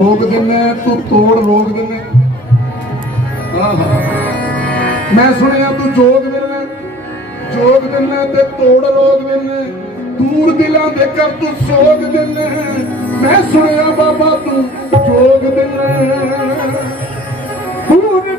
ਰੋਕ ਦਿੰਨਾ ਤੂੰ ਤੋੜ ਰੋਕ ਦਿੰਨਾ ਆਹਾ ਮੈਂ ਸੁਣਿਆ ਤੂੰ ਜੋਗ ਦਿੰਨਾ ਜੋਗ ਦਿੰਨਾ ਤੇ ਤੋੜ ਰੋਕ ਦਿੰਨਾ ਦੂਰ ਦਿਲਾਂ ਦੇ ਕਰ ਤੂੰ ਸੋਗ ਦਿੰਨਾ ਮੈਂ ਸੁਣਿਆ ਬਾਬਾ ਤੂੰ ਜੋਗ ਦਿੰਨਾ ਦੂਰ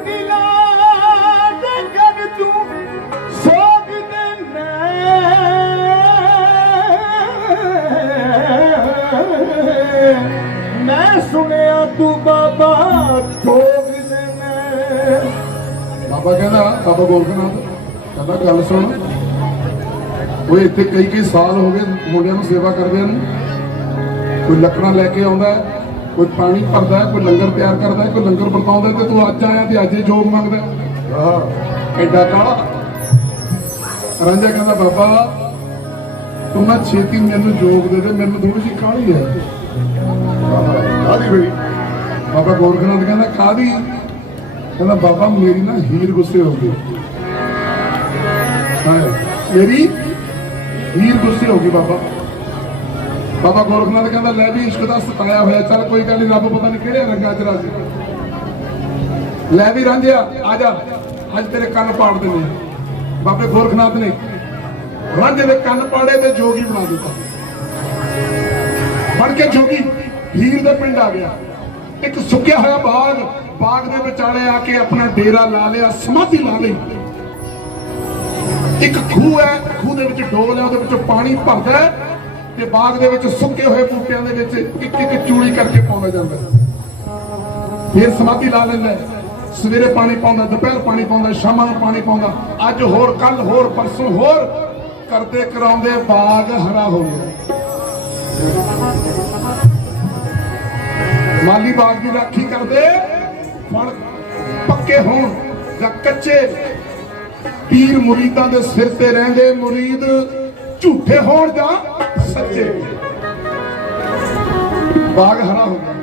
ਤੂੰ ਬਾਬਾ ਜੋਗ ਦੇਨੇ ਬਾਬਾ ਕਹਿੰਦਾ ਬਾਬਾ ਗੋਰਖਨਾਥ ਕਹਿੰਦਾ ਗੱਲ ਸੁਣ। ਉਹ ਇੱਥੇ ਕਈ ਕਈ ਸਾਲ ਹੋ ਗਏ ਮੁੰਡਿਆਂ ਨੂੰ ਸੇਵਾ ਕਰਦਿਆਂ ਨੂੰ। ਕੋਈ ਲੱਕੜਾਂ ਲੈ ਕੇ ਆਉਂਦਾ ਹੈ, ਕੋਈ ਪਾਣੀ ਭਰਦਾ ਹੈ, ਕੋਈ ਲੰਗਰ ਤਿਆਰ ਕਰਦਾ ਹੈ, ਕੋਈ ਲੰਗਰ ਵਰਤਾਉਂਦਾ ਤੇ ਤੂੰ ਅੱਜ ਆਇਆ ਤੇ ਅੱਜ ਹੀ ਜੋਗ ਮੰਗਦਾ। ਆਹ। ਐਡਾ ਕਾਲਾ। ਰਾਂਝਾ ਕਹਿੰਦਾ ਬਾਬਾ ਤੂੰ ਨਾ ਛੇਤੀ ਮੈਨੂੰ ਜੋਗ ਦੇ ਦੇ ਮੈਨੂੰ ਥੋੜੀ ਜਿਹੀ ਕਾਹਲੀ ਹੈ। ਕਾਹਦੀ ਬਈ। ਬਾਬਾ ਗੋਰਖਨਾਥ ਕਹਿੰਦਾ, ਕਾਹਦੀ? ਕਹਿੰਦਾ, ਬਾਬਾ, ਮੇਰੀ ਨਾ ਹੀਰ ਗੁੱਸੇ ਹੋ ਗਈ। ਮੇਰੀ ਹੀਰ ਗੁੱਸੇ ਹੋ ਗਈ ਬਾਬਾ। ਬਾਬਾ ਗੋਰਖਨਾਥ ਕਹਿੰਦਾ, ਲੈ ਵੀ ਇਸ਼ਕ ਦਾ ਸਤਾਇਆ ਹੋਇਆ, ਚੱਲ ਕੋਈ ਗੱਲ ਨਹੀਂ ਰੱਬ ਪਤਾ ਨਹੀਂ ਕਿਹੜੇ ਰੰਗਾਂ ਚ ਰਾਜੀ ਲੈ ਵੀ ਰਾਂਝਿਆ, ਆ ਜਾ, ਅੱਜ ਤੇਰੇ ਕੰਨ ਪਾੜ ਦਿੰਦੇ ਆ। ਬਾਬੇ ਗੋਰਖਨਾਥ ਨੇ ਰਾਂਝੇ ਦੇ ਕੰਨ ਪਾੜੇ ਤੇ ਜੋਗੀ ਬਣਾ ਦਿੱਤਾ। ਫੜ ਕੇ ਜੋਗੀ, ਹੀਰ ਦੇ ਪਿੰਡ ਆ ਗਿਆ। ਇੱਕ ਸੁੱਕਿਆ ਹੋਇਆ ਬਾਗ ਬਾਗ ਦੇ ਵਿਚਾਲੇ ਆ ਕੇ ਆਪਣਾ ਡੇਰਾ ਲਾ ਲਿਆ, ਸਮਾਧੀ ਲਾ ਲਈ। ਇੱਕ ਖੂਹ ਹੈ, ਖੂਹ ਦੇ ਵਿੱਚ ਡੋਲ ਹੈ, ਉਹਦੇ ਵਿੱਚੋਂ ਪਾਣੀ ਭਰਦਾ ਤੇ ਬਾਗ ਦੇ ਵਿੱਚ ਸੁੱਕੇ ਹੋਏ ਬੂਟਿਆਂ ਦੇ ਵਿੱਚ ਇੱਕ ਇੱਕ ਚੂੜੀ ਕਰਕੇ ਪਾਉਂਦਾ ਜਾਂਦਾ ਹੈ। ਫਿਰ ਸਮਾਧੀ ਲਾ ਲੈਂਦਾ ਸਵੇਰੇ ਪਾਣੀ ਪਾਉਂਦਾ, ਦੁਪਹਿਰ ਪਾਣੀ ਪਾਉਂਦਾ, ਸ਼ਾਮਾਂ ਨੂੰ ਪਾਣੀ ਪਾਉਂਦਾ। ਅੱਜ ਹੋਰ ਕੱਲ ਹੋਰ, ਪਰਸੋਂ ਹੋਰ। ਕਰਦੇ ਕਰਾਉਂਦੇ ਬਾਗ ਹਰਾ ਹੋ ਗਿਆ। ਮਾਲੀ ਬਾਗ ਦੀ ਰਾਖੀ ਕਰਦੇ। ਫਲ ਪੱਕੇ ਹੋਣ ਜਾਂ ਕੱਚੇ। ਪੀਰ ਮੁਰੀਦਾਂ ਦੇ ਸਿਰ ਤੇ ਰਹਿੰਦੇ ਮੁਰੀਦ ਝੂਠੇ ਹੋਣ ਜਾਂ ਸੱਚੇ। ਬਾਗ ਹਰਾ ਹੋ ਗਿਆ।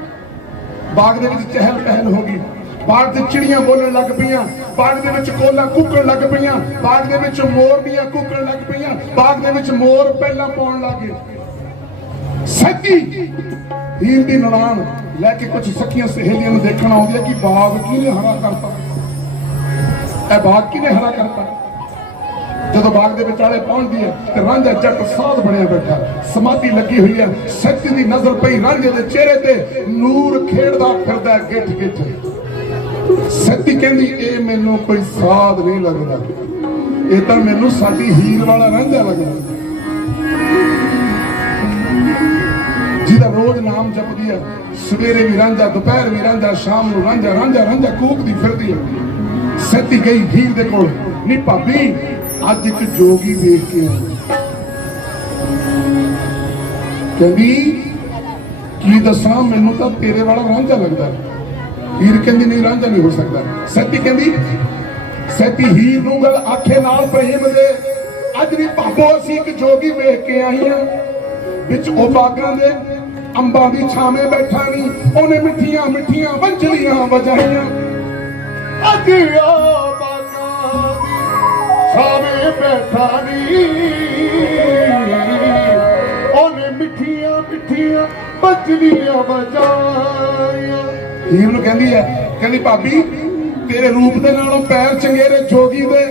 ਬਾਗ ਦੇ ਵਿੱਚ ਚਹਿਲ ਪਹਿਲ ਹੋ ਗਈ। ਬਾਗ ਦੇ ਚਿੜੀਆਂ ਬੋਲਣ ਲੱਗ ਪਈਆਂ। ਬਾਗ ਦੇ ਵਿੱਚ ਕੋਲਾਂ ਕੁੱਕਣ ਲੱਗ ਪਈਆਂ। ਬਾਗ ਦੇ ਵਿੱਚ ਮੋਰ ਦੀਆਂ ਕੁੱਕਣ ਲੱਗ ਪਈਆਂ। ਬਾਗ ਦੇ ਵਿੱਚ ਮੋਰ ਪਹਿਲਾਂ ਪਾਉਣ ਲੱਗ ਗਏ। ਸੱਚੀ ਹੀਰ ਦੀ ਨਨਾਣ ਲੈ ਕੇ ਕੁਝ ਸਖੀਆਂ ਸਹੇਲੀਆਂ ਨੂੰ ਦੇਖਣ ਆਉਂਦੀ ਕਿ ਬਾਗ ਕਿਹਨੇ ਹਰਾ ਕਰਤਾ? ਇਹ ਬਾਗ ਕਿਹਨੇ ਹਰਾ ਕਰਤਾ? ਜਦੋਂ ਬਾਗ ਦੇ ਵਿਚਾਲੇ ਪਹੁੰਚਦੀ ਹੈ ਤੇ ਰਾਂਝਾ ਜੱਟ ਸਾਧ ਬਣਿਆ ਬੈਠਾ। ਸਮਾਧੀ ਲੱਗੀ ਹੋਈ ਹੈ, ਸੱਚੀ ਦੀ ਨਜ਼ਰ ਪਈ ਰਾਂਝੇ ਦੇ ਚਿਹਰੇ ਤੇ ਨੂਰ ਖੇਡਦਾ ਫਿਰਦਾ ਗਿੱਠ ਗਿੱਠ। ਸੱਚੀ ਕਹਿੰਦੀ, ਇਹ ਮੈਨੂੰ ਕੋਈ ਸਾਧ ਨਹੀਂ ਲੱਗਦਾ। ਇਹ ਤਾਂ ਮੈਨੂੰ ਸਾਡੀ ਹੀਰ ਵਾਲਾ ਰਾਂਝਾ ਲੱਗਦਾ। ਨਾਮ ਜਪਦੀ ਹੈ। ਸਵੇਰੇ ਵੀ ਰਾਂਝਾ, ਦੁਪਹਿਰ ਵੀ ਰਾਂਝਾ, ਸ਼ਾਮ ਨੂੰ ਰਾਂਝਾ ਰਾਂਝਾ ਰਾਂਝਾ ਕੂਕਦੀ ਫਿਰਦੀ ਹੈ। ਸੱਤੀ ਗਈ ਹੀਰ ਦੇ ਕੋਲ। ਨਹੀਂ ਭਾਬੀ, ਅੱਜ ਇੱਕ ਜੋਗੀ ਵੇਖ ਕੇ ਕਹਿੰਦੀ, ਕੀ ਦੱਸਾਂ, ਮੈਨੂੰ ਤਾਂ ਤੇਰੇ ਵਾਲਾ ਰਾਂਝਾ ਲੱਗਦਾ ਹੀਰ ਕਹਿੰਦੀ, ਨਹੀਂ, ਰਾਂਝਾ ਨਹੀਂ ਹੋ ਸਕਦਾ। ਸੱਤੀ ਕਹਿੰਦੀ, ਸੱਤੀ ਹੀਰ ਨੂੰ ਗੱਲ ਆਖੇ ਨਾਲ ਪ੍ਰੇਮ ਦੇ। ਅੱਜ ਵੀ ਭਾਬੋ, ਅਸੀਂ ਇੱਕ ਜੋਗੀ ਵੇਖ ਕੇ ਆਈ ਹਾਂ। ਵਿੱਚ ਉਹ ਬਾਗਾਂ ਦੇ ਅੰਬਾਂ ਦੀ ਛਾਵੇਂ ਬੈਠਾ ਨਹੀਂ ਉਹਨੇ ਮਿੱਠੀਆਂ ਮਿੱਠੀਆਂ ਵੰਝਲੀਆਂ ਵਜਾਈਆਂ। ਅੱਜ ਬਾਗਾ ਛਾਵੇਂ ਬੈਠਾ ਨੀ। ਉਹਨੇ ਮਿੱਠੀਆਂ ਮਿੱਠੀਆਂ ਬੱਜਲੀਆਂ ਵਜਾਈਆਂ। ਹੀਰ ਨੂੰ ਕਹਿੰਦੀ ਹੈ ਕਹਿੰਦੀ, ਭਾਬੀ, ਤੇਰੇ ਰੂਪ ਦੇ ਨਾਲੋਂ ਪੈਰ ਚੰਗੇਰੇ ਜੋਗੀ ਦੇ।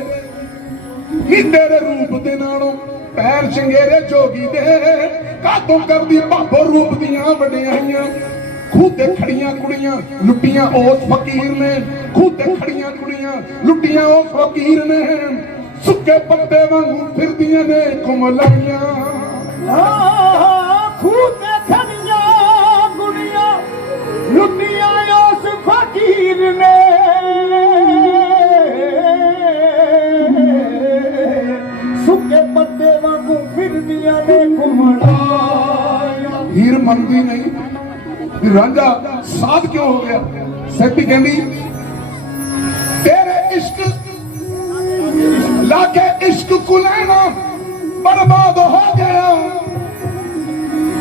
ਨੀ ਤੇਰੇ ਰੂਪ ਦੇ ਨਾਲੋਂ ਪੈਰ ਚੰਗੇਰੇ ਜੋਗੀ ਦੇ। ਕਾਤੋਂ ਕਰਦੀ ਭਾਬੋ ਰੂਪ ਦੀਆਂ ਵਡਿਆਈਆਂ ਖੂਹ ਤੇ ਖੜੀਆਂ ਕੁੜੀਆਂ ਲੁੱਟੀਆਂ ਉਸ ਫਕੀਰ ਨੇ। ਖੂਹ ਤੇ ਖੜੀਆਂ ਕੁੜੀਆਂ ਲੁੱਟੀਆਂ ਉਸ ਫਕੀਰ ਨੇ। ਸੁੱਕੇ ਪੱਤੇ ਵਾਂਗੂ ਫਿਰਦੀਆਂ ਨੇ ਕੁਮਲਾਈਆਂ। ਆ ਰਾਂਝਾ ਸਾਧ ਕਿਉਂ ਹੋ ਗਿਆ? ਸੈਤੀ ਕਹਿੰਦੀ, ਤੇਰੇ ਇਸ਼ਕ ਲਾ ਇਸ਼ਕ ਕੁਲੈਣਾ ਬਰਬਾਦ ਹੋ ਗਿਆ।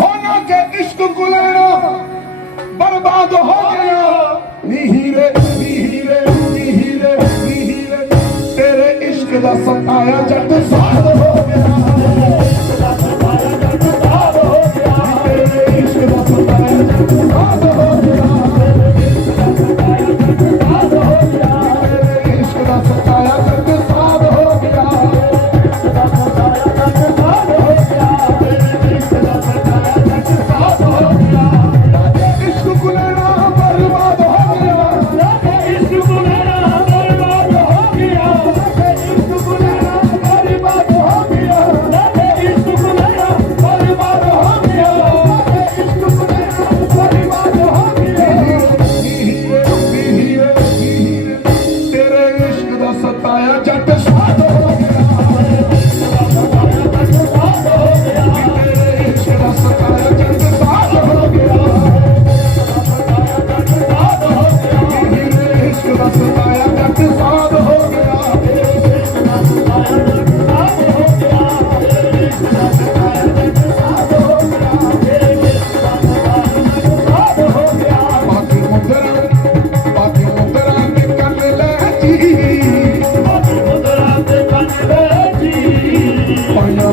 ਹੋਣਾ ਕੇ ਇਸ਼ਕ ਕੁਲੈਣਾ ਬਰਬਾਦ ਹੋ ਗਿਆ। ਨੀ ਹੀਰੇ ਨੀ ਹੀਰੇ ਨੀ ਹੀਰੇ ਨੀ ਹੀਰੇ ਤੇਰੇ ਇਸ਼ਕ ਦਾ ਸਤਾਇਆ ਜੱਟ ਤੇਰੇ ਇਸ਼ਕ ਦਾ ਸਤਾਇਆ ਜੱਟ ਸਾਧ ਹੋ ਗਿਆ।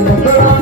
la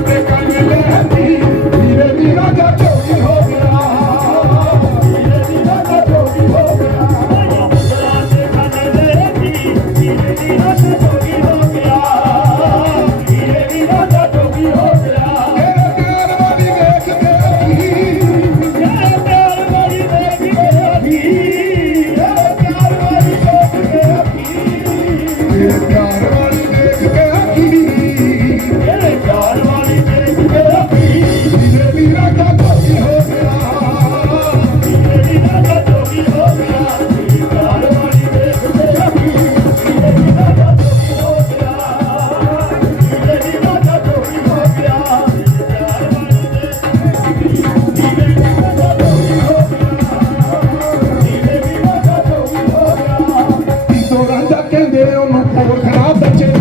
आप बच्चे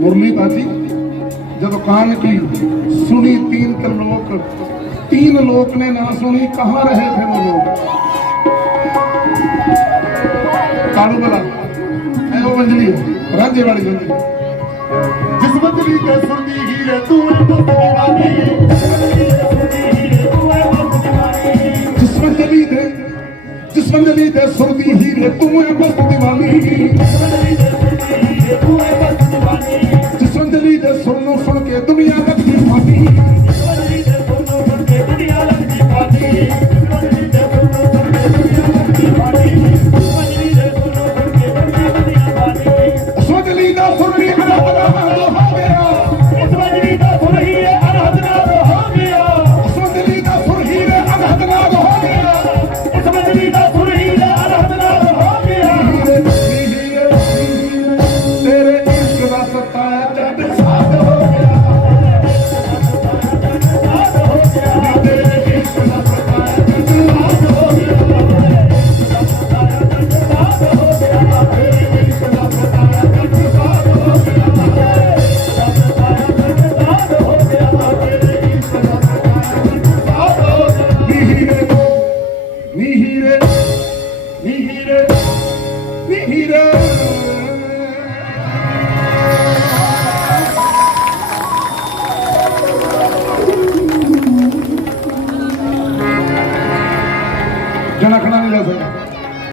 ਮੁਰਲੀ ਬਾਜੀ ਜਦੋਂ ਕਾਨ ਕੀ ਸੁਣੀ ਤੀਨ ਕਰ ਲੋਕ ਤੀਨ ਲੋਕ ਨੇ ਨਾ ਸੁਣੀ ਕਹਾਂ ਰਹੇ ਥੇ ਉਹ ਲੋਕ ਕਾਰੂ ਬਲਾ ਐ ਉਹ ਮੰਜਲੀ ਰਾਂਝੇ ਵਾਲੀ ਜੁੰਦੀ ਜਿਸ ਬਦਲੀ ਕੇ ਸੁਣਦੀ ਹੀਰੇ ਤੂੰ ਐ ਮੁੱਕ ਦੀਵਾਨੀ ਜਿਸ ਬਦਲੀ ਦੇ ਜਿਸ ਬਦਲੀ ਦੇ ਸੁਣਦੀ ਹੀਰੇ ਤੂੰ ਐ ਮੁੱਕ ਦੀਵਾਨੀ ਬਦਲੀ ਦੇ ਸੁਣਦੀ ਹੀਰੇ ਤੂੰ ਐ